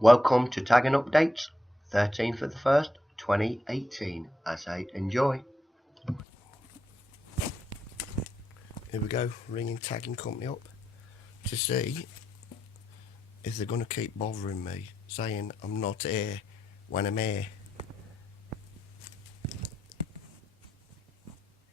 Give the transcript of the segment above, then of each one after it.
Welcome to Tagging Updates, 13th of the 1st, 2018. I say enjoy. Here we go, ringing tagging company up to see if they're going to keep bothering me, saying I'm not here when I'm here.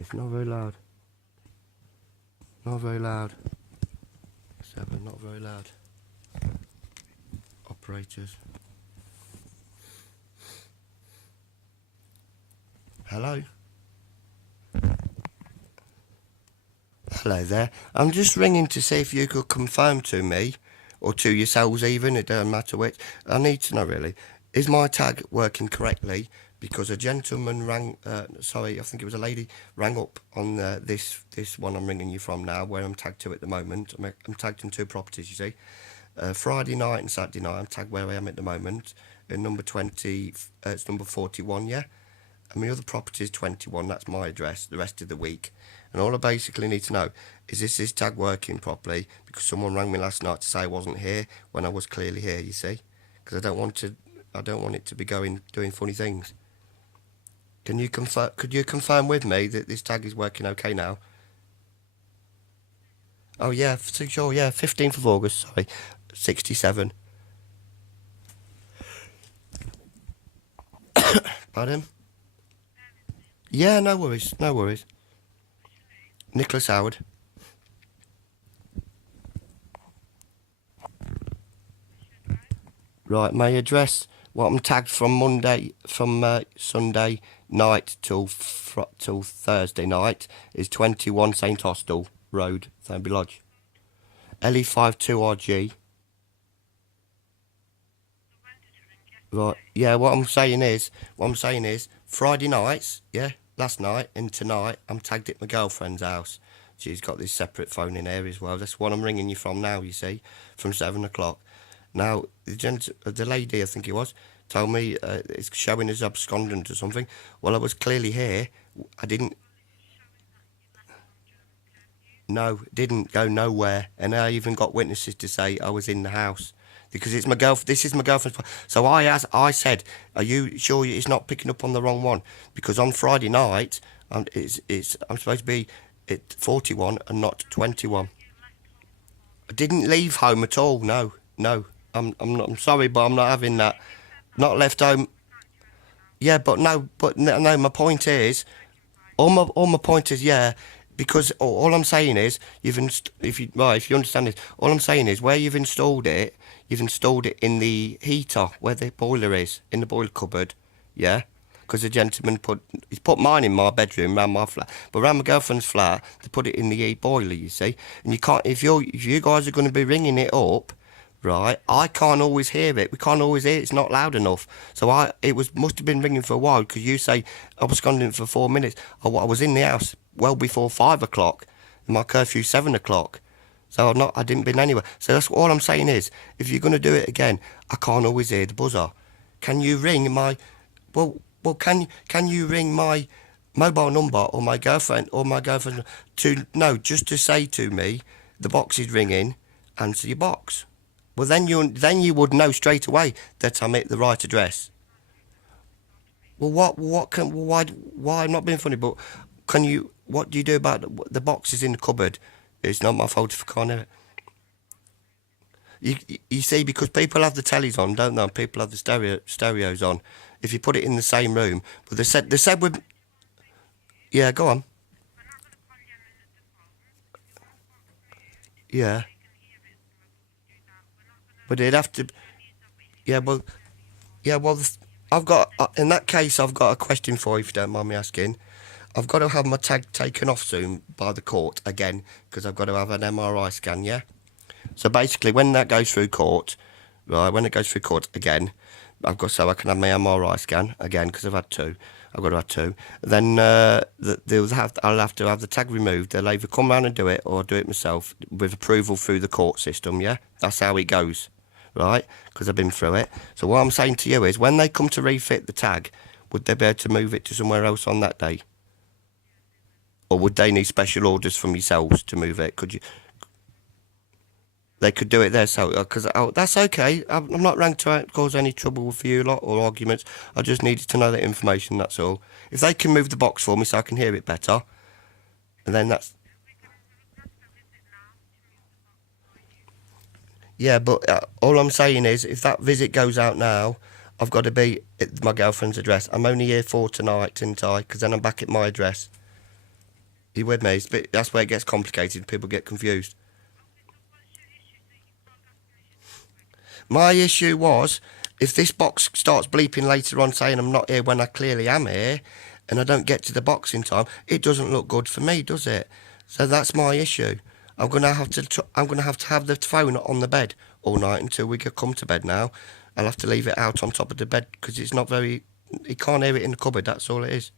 It's not very loud. Not very loud. 7, not very loud. Operators. Hello? Hello there. I'm just ringing to see if you could confirm to me, or to yourselves even, it doesn't matter which. I need to know really. Is my tag working correctly? Because a gentleman rang, I think it was a lady, rang up on this one I'm ringing you from now, where I'm tagged to at the moment. I'm tagged in 2 properties, you see. Friday night and Saturday night, I'm tagged where I am at the moment. In number 20, it's number 41, yeah? And my other property is 21, that's my address, the rest of the week. And all I basically need to know is this tag working properly? Because someone rang me last night to say I wasn't here when I was clearly here, you see? Because I don't want it to be doing funny things. Could you confirm with me that this tag is working okay now? Oh yeah, sure, yeah, 15th of August, sorry, 67. Pardon? Yeah, no worries, no worries. Nicholas Howard. Right, my address, what I'm tagged from Sunday night till Thursday night is 21 St Austell Road, Thornby Lodge. LE52RG. Right, yeah, what I'm saying is, Friday nights, yeah, last night and tonight, I'm tagged at my girlfriend's house. She's got this separate phone in here as well. That's what I'm ringing you from now, you see, from 7 o'clock. Now, the lady, I think it was, told me it's showing as abscondent or something. Well, I was clearly here. I didn't... No, didn't go nowhere. And I even got witnesses to say I was in the house. Because it's my this is my girlfriend's. So I said, are you sure it's not picking up on the wrong one? Because on Friday night, I'm supposed to be at 41 and not 21. I didn't leave home at all. No. I'm sorry, but I'm not having that. Not left home. Yeah, but no. My point is, all my point is, yeah. Because all I'm saying is, if you understand this, all I'm saying is where you've installed it in the heater where the boiler is, in the boiler cupboard, yeah. Because the gentleman he's put mine in my bedroom, around my flat, but around my girlfriend's flat, they put it in the boiler, you see. And you can't, if you guys are going to be ringing it up, right? I can't always hear it. We can't always hear it. It's not loud enough. So must have been ringing for a while because you say I was gone in for 4 minutes. I was in the house well before 5 o'clock. And my curfew's 7 o'clock. So I didn't been anywhere. So that's all I'm saying is, if you're going to do it again, I can't always hear the buzzer. Can you ring my, can you ring my mobile number or my girlfriend just to say to me, the box is ringing, answer your box. Well, then you would know straight away that I'm at the right address. Well, why I'm not being funny, but what do you do about the boxes in the cupboard? It's not my fault if I can't hear it. You see, because people have the tellies on, don't they? People have the stereos on. If you put it in the same room, but they said with... Yeah, go on. Yeah. But it'd have to... Yeah, well... I've got... in that case, I've got a question for you, if you don't mind me asking. I've got to have my tag taken off soon by the court again, because I've got to have an MRI scan, yeah? So basically, when that goes through court, right, when it goes through court again, I can have my MRI scan again, because I've had 2. I've got to have 2. Then I'll have to have the tag removed. They'll either come round and do it, or do it myself, with approval through the court system, yeah? That's how it goes, right? Because I've been through it. So what I'm saying to you is, when they come to refit the tag, would they be able to move it to somewhere else on that day? Or would they need special orders from yourselves to move it? Could you... They could do it there, so because that's okay. I'm not rank to cause any trouble for you lot or arguments. I just needed to know that information. That's all. If they can move the box for me so I can hear it better, and then that's yeah. But all I'm saying is, if that visit goes out now, I've got to be at my girlfriend's address. I'm only here for tonight, ain't I? Because then I'm back at my address. You with me? That's where it gets complicated. People get confused. My issue was, if this box starts bleeping later on saying I'm not here when I clearly am here, and I don't get to the box in time, it doesn't look good for me, does it? So that's my issue. I'm gonna have to have the phone on the bed all night until we can come to bed. Now, I'll have to leave it out on top of the bed because it's not very. You can't hear it in the cupboard. That's all it is.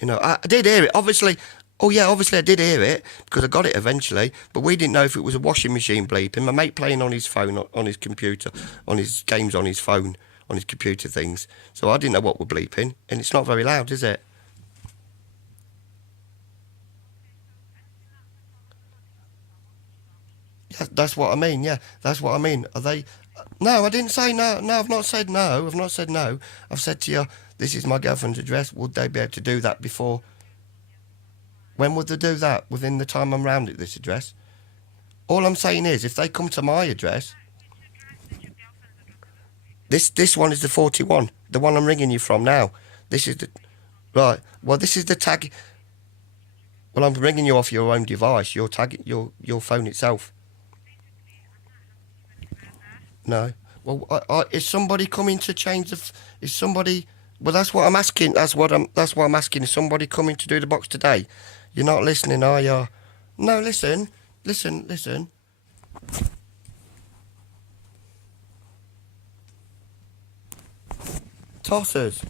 You know, I did hear it. Obviously, oh yeah, obviously I did hear it because I got it eventually. But we didn't know if it was a washing machine bleeping. My mate playing on his phone, on his computer, on his games on his phone, on his computer things. So I didn't know what were bleeping, and it's not very loud, is it? Yeah, that's what I mean. Yeah, that's what I mean. Are they? No, I didn't say no. No, I've not said no. I've not said no. I've said to you, this is my girlfriend's address. Would they be able to do that before? When would they do that? Within the time I'm round at this address? All I'm saying is, if they come to my address, this one is the 41, the one I'm ringing you from now. This is the right. Well, this is the tag. Well, I'm ringing you off your own device, your tag, your phone itself. No. Well, is somebody coming to change the? Is somebody? Well, that's what I'm asking. That's what I'm asking. Is somebody coming to do the box today? You're not listening, are you? No, listen, listen. Tossers.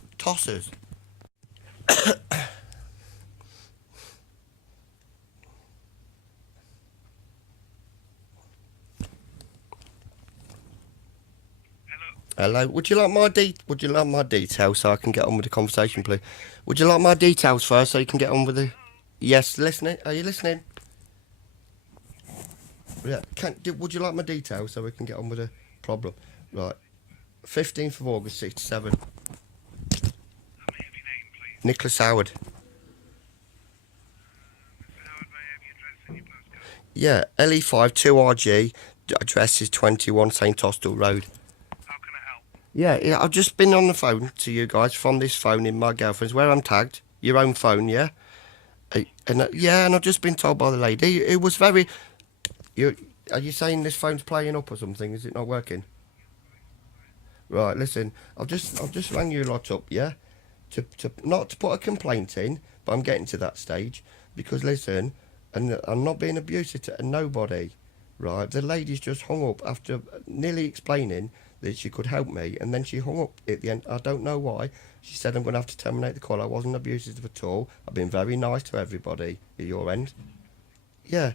Hello. Would you like my details so I can get on with the conversation, please? Would you like my details first so you can get on with the? Yes, listening. Are you listening? Yeah. Would you like my details so we can get on with the problem? Right. 15th of August, 67. Nicholas Howard. Yeah, LE5 2RG. Address is 21 St Austell Road. Yeah, I've just been on the phone to you guys from this phone in my girlfriend's where I'm tagged. Your own phone, yeah? And I've just been told by the lady it was very. You are you saying this phone's playing up or something? Is it not working? Right, listen, I've just rang you lot up, yeah? To not to put a complaint in, but I'm getting to that stage because listen, and I'm not being abusive to nobody, right? The lady's just hung up after nearly explaining that she could help me, and then she hung up at the end. I don't know why. She said I'm going to have to terminate the call. I wasn't abusive at all. I've been very nice to everybody at your end. Yeah.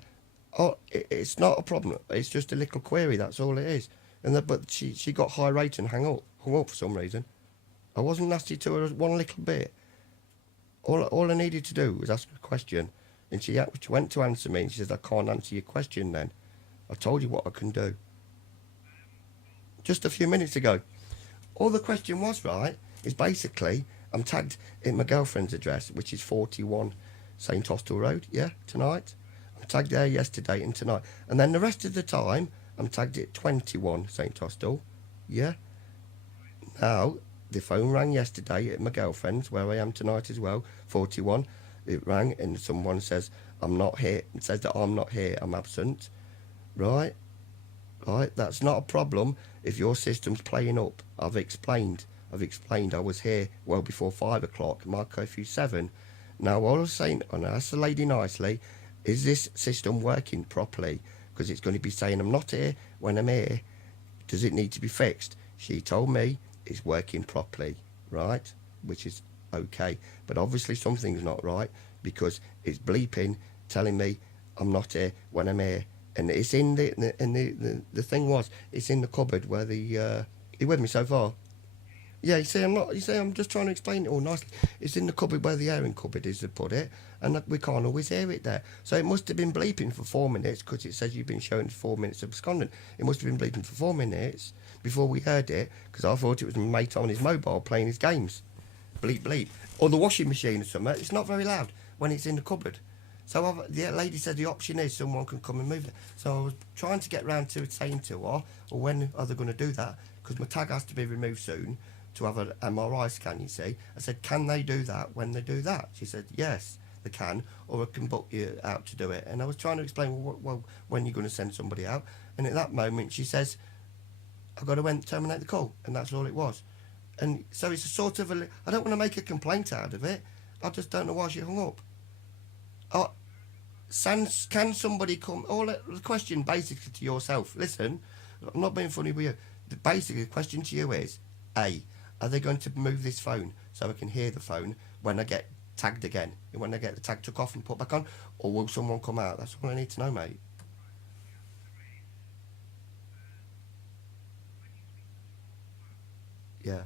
Oh, it's not a problem. It's just a little query. That's all it is. But she got high rate and hung up for some reason. I wasn't nasty to her one little bit. All I needed to do was ask her a question, and she went to answer me, and she says I can't answer your question. Then I told you what I can do just a few minutes ago. All the question was right is basically I'm tagged in my girlfriend's address, which is 41 St Austell Road. Yeah, tonight. I'm tagged there yesterday and tonight, and then the rest of the time I'm tagged at 21 St Austell. Yeah. Now the phone rang yesterday at my girlfriend's, where I am tonight as well. 41. It rang and someone says I'm not here. It says that I'm not here. I'm absent. Right. Right. That's not a problem if your system's playing up. I've explained. I was here well before 5 o'clock. My curfew's 7. Now all I was saying, and I asked the lady nicely, is this system working properly? Because it's going to be saying I'm not here when I'm here. Does it need to be fixed? She told me it's working properly, right? Which is okay. But obviously something's not right because it's bleeping, telling me I'm not here when I'm here. And it's in the thing was, it's in the cupboard where the, you with me so far? Yeah, you see, I'm not. You see, I'm just trying to explain it all nicely. It's in the cupboard where the airing cupboard is. They put it, and we can't always hear it there. So it must have been bleeping for 4 minutes because it says you've been showing 4 minutes of absconding. It must have been bleeping for 4 minutes before we heard it because I thought it was my mate on his mobile playing his games. Bleep bleep. Or the washing machine or something. It's not very loud when it's in the cupboard. So the lady said the option is someone can come and move it. So I was trying to get round to saying to her, or when are they going to do that? Because my tag has to be removed soon to have an MRI scan, you see. I said, can they do that when they do that? She said, yes, they can, or I can book you out to do it. And I was trying to explain, well when you're going to send somebody out. And at that moment, she says, I've got to terminate the call. And that's all it was. And so it's a sort of I don't want to make a complaint out of it. I just don't know why she hung up. Can somebody come? The question basically to yourself. Listen, I'm not being funny with you. Basically, the question to you is: A, are they going to move this phone so I can hear the phone when I get tagged again? When I get the tag took off and put back on, or will someone come out? That's all I need to know, mate. Yeah.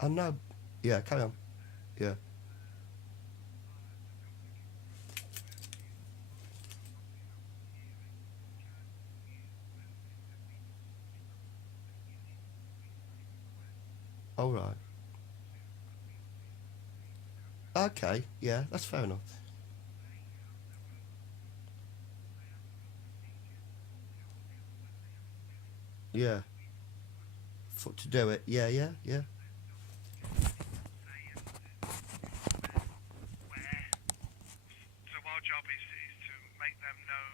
I know. Yeah. Carry on. Yeah. All right. Okay. Yeah. That's fair enough. Yeah. To do it. Yeah. Yeah. Yeah. So our job is to make them know.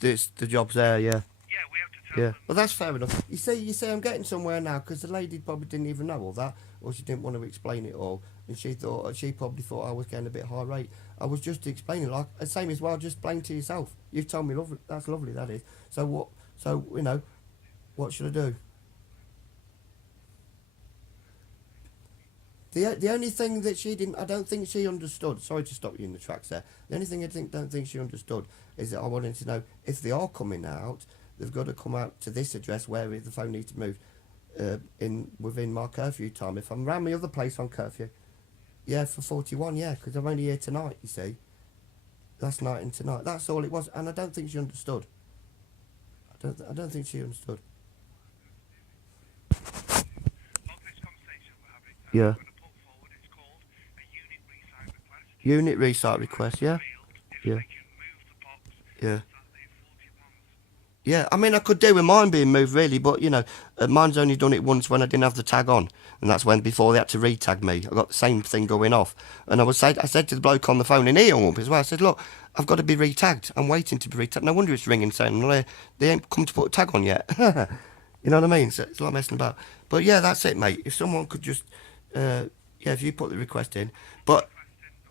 This the job's there. Yeah. Yeah, we have to tell Yeah, them. well, that's fair enough. You see, I'm getting somewhere now because the lady probably didn't even know all that, or she didn't want to explain it all, and she probably thought I was getting a bit high rate. I was just explaining, like the same as well. Just explain to yourself. You've told me lovely. That's lovely. That is. So what? So what should I do? The only thing that she didn't, I don't think she understood. Sorry to stop you in the tracks there. The only thing don't think she understood is that I wanted to know if they are coming out, they've got to come out to this address where the phone needs to move in within my curfew time. If I'm around my other place on curfew, yeah, for 41, yeah, because I'm only here tonight. You see, last night and tonight. That's all it was, and I don't think she understood. I don't think she understood. Log this conversation we're having. Yeah. I'm going to put forward. It's called a unit resite request. Unit restart request. Yeah. Field if Yeah. they can move the box Yeah. that the 41s. Yeah, I mean, I could do with mine being moved, really, but, mine's only done it once when I didn't have the tag on, and that's when, before they had to re-tag me, I got the same thing going off, and I said to the bloke on the phone, and he hung up as well, I said, look, I've got to be re-tagged, I'm waiting to be re-tagged, no wonder it's ringing saying, well, they ain't come to put a tag on yet, you know what I mean, so it's a lot messing about, but yeah, that's it, mate, if someone could just, yeah, if you put the request in, but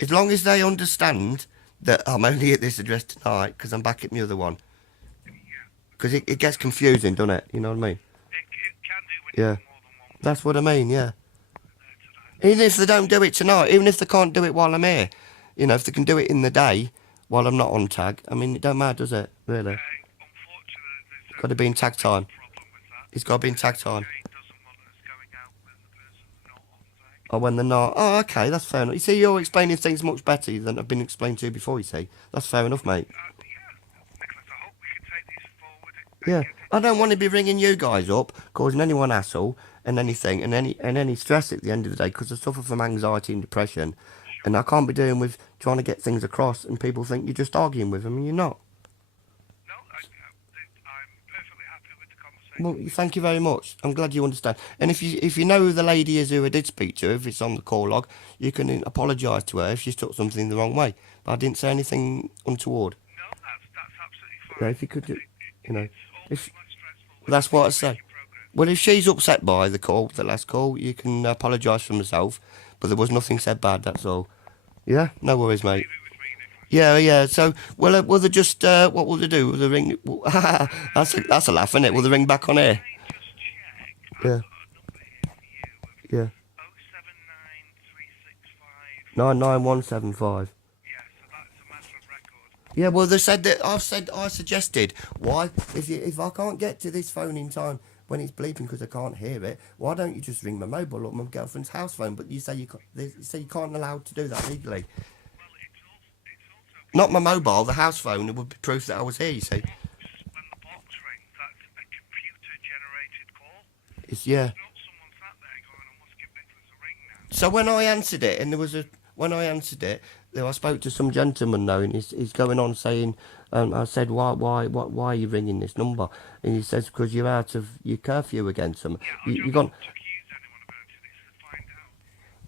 as long as they understand that I'm only at this address tonight, because I'm back at my other one, because it gets confusing, doesn't it? You know what I mean? It can do when Yeah. you have more than one That's what I mean, yeah. there today. Even if they don't do it tonight, even if they can't do it while I'm here, if they can do it in the day while I'm not on tag, I mean, it don't matter, does it? Really? Unfortunately, there's Got to be in tag time. problem with that. It's got to be in tag time. Jane doesn't want us going out when the person's not on tag. Or when they're not. Oh, okay, that's fair enough. You see, you're explaining things much better than I've been explained to you before, you see. That's fair enough, mate. Nicholas, I hope we can take these forward. Yeah. I don't want to be ringing you guys up, causing anyone hassle and anything, and any stress at the end of the day, because I suffer from anxiety and depression, and I can't be doing with trying to get things across, and people think you're just arguing with them, and you're not. No, I'm perfectly happy with the conversation. Well, thank you very much. I'm glad you understand. And if you know who the lady is who I did speak to, if it's on the call log, you can apologise to her if she's took something the wrong way. But I didn't say anything untoward. No, that's absolutely fine. Yeah, if you could, if It's always less stressful. that's what I say. Progress. Well, if she's upset by the last call, you can apologise for myself. But there was nothing said bad. That's all. Yeah, no worries, mate. Leave it with me, Nicholas. Yeah, yeah. So, will they just? What will they do? Will they ring? That's a laugh, isn't it? Will they ring back on air? Can I just check? Yeah. I've got a number here for you. Yeah. 079365. 99175. Yeah, so that's a matter of record. Yeah, well, they said that I suggested why if I can't get to this phone in time when it's bleeping because I can't hear it, why don't you just ring my mobile or my girlfriend's house phone? But you say you can't allow to do that legally. Well, it's also Not my mobile, the house phone. It would be proof that I was here. You see, when the box rings, that's a computer-generated call. it's yeah. Not someone sat there going, "I must give Nicholas a ring now." So when I answered it, and when I answered it, I spoke to some gentleman now, and he's going on saying, I said, why are you ringing this number? And he says, because you're out of your curfew again. Some I you don't gone. want to accuse anyone about it. It's to find out.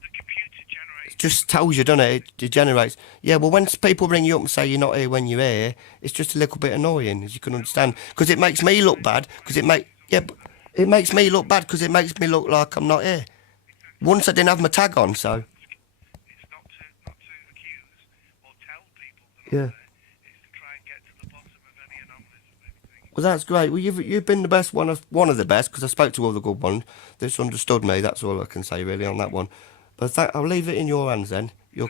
The computer-generated. Just tells you, doesn't it? It generates. Yeah, well, when people ring you up and say you're not here when you're here, it's just a little bit annoying, as you can understand, because it makes me look bad. Because it makes me look bad because it makes me look like I'm not here. Once I didn't have my tag on, so It's not to accuse or tell people that yeah. it's to try and get to the bottom of any anomalies of anything. Well, that's great. Well, you've been the best one of the best, because I spoke to all the good ones. That's understood me. That's all I can say really on that one. But I'll leave it in your hands then. Your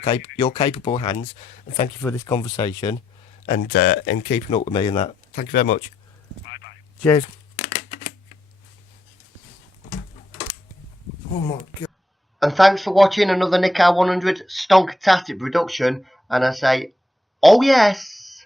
capable hands, and thank you for this conversation, and keeping up with me and that. Thank you very much. Bye bye. Cheers. Oh my God. And thanks for watching another Nick R100 Stonkatastic production. And I say, oh yes.